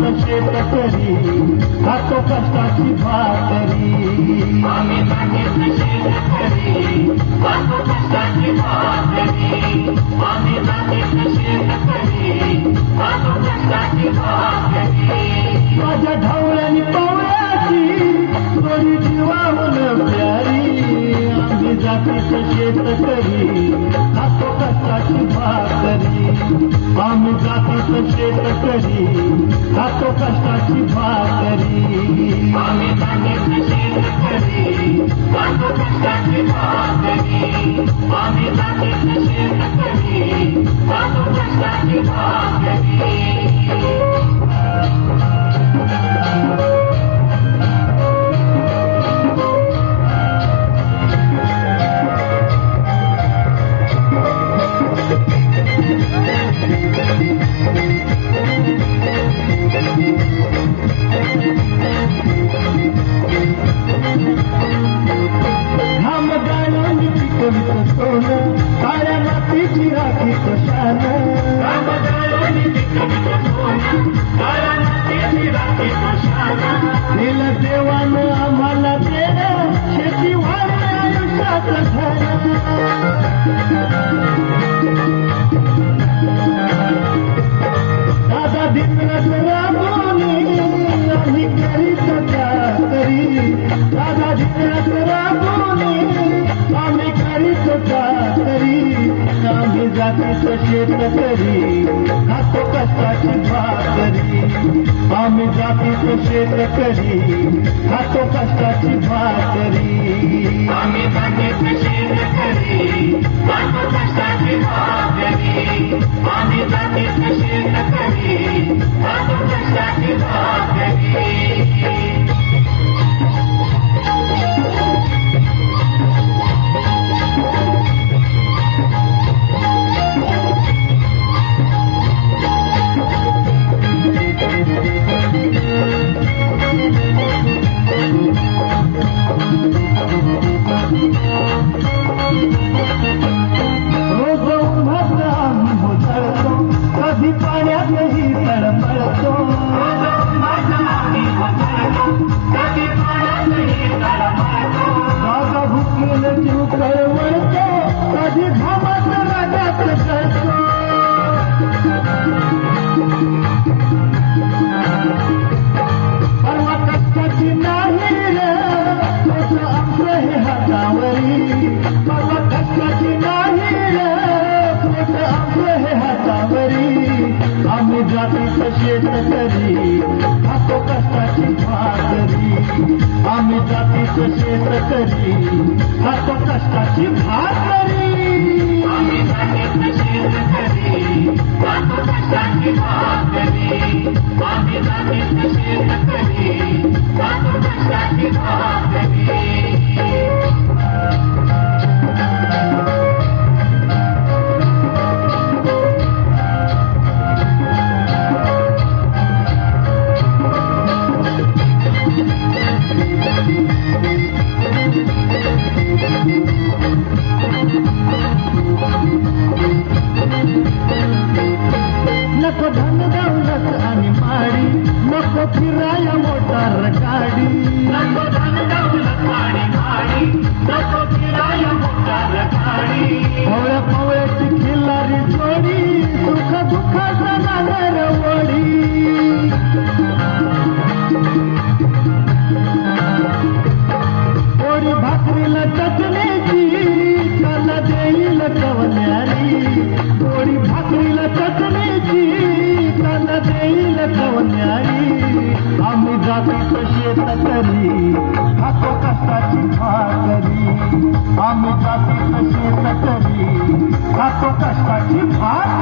जातीचं शेतकरी खातो कष्टाची भाकरी. आम्ही जातीचं शेतकरी खातो कष्टाची भाकरी. आम्ही जातीचं शेतकरी खातो कष्टाची भाकरी. माझ्या ढवळ्यानी पावळ्याची थोडी जीवाहून प्यारी. आम्ही जातीचं शेतकरी खातो कष्टाची भाकरी. आम्ही जातीचं शेतकरी खातो कष्टाची भाकरी. आम्ही जातीचं शेतकरी खातो कष्टाची भाकरी. आम्ही जातीचं शेतकरी खातो कष्टाची भाकरी. सोनं काळ्या मातीची राखी शान. दिलं देवानं आम्हाला देणं शेती वाढ आयुष्यातलं धन. दादा दिवस राबवली आम्ही करीत तरी. दादा दिवस राबवली आम्ही करीत तरी. आम्ही जातीचं शेतकरी खातो कष्टाची भाकरी. आम्ही जातीचं शेतकरी खातो कष्टाची भाकरी. आम्ही जातीचं शेतकरी खातो कष्टाची भाकरी. आम्ही जातीचं शेतकरी खातो कष्टाची भाकरी. कधी पाण्यातही तळमळतो. दादा भुकेल जीव कळवळतो. कधी घामात रागात जळतो. परवा कष्टाची नाही रे तोच आपलं हे हातावरी. परवा कष्टाची नाही रे तोच आपलं हे हातावरी. आम्ही जातीचं शेतकरी खातो कष्टाची भाकरी. आम्ही जातीचं शेतकरी खातो कष्टाची भाकरी. आम्ही जातीचं शेतकरी खातो कष्टाची भाकरी. आम्ही जातीचं शेतकरी खातो कष्टाची भाकरी. नको धन दौलत आणि माडी. नको फिराया मोटार गाडी. नको धन दौलत आणि माडी. नको फिराया मोटार गाडी. पवळ्या पवळ्याची खिल्लारी जोडी. सुख दुःखाचा नागर वडी. पोळी भाकरीला चटणीची काला देईल कवल्यानी. पोळी भाकरीला चटणीची काला देईल कवल्यानी. आम्ही जातीचं शेतकरी खातो कष्टाची भाकरी. आम्ही जातीचं शेतकरी खातो कष्टाची भाकरी.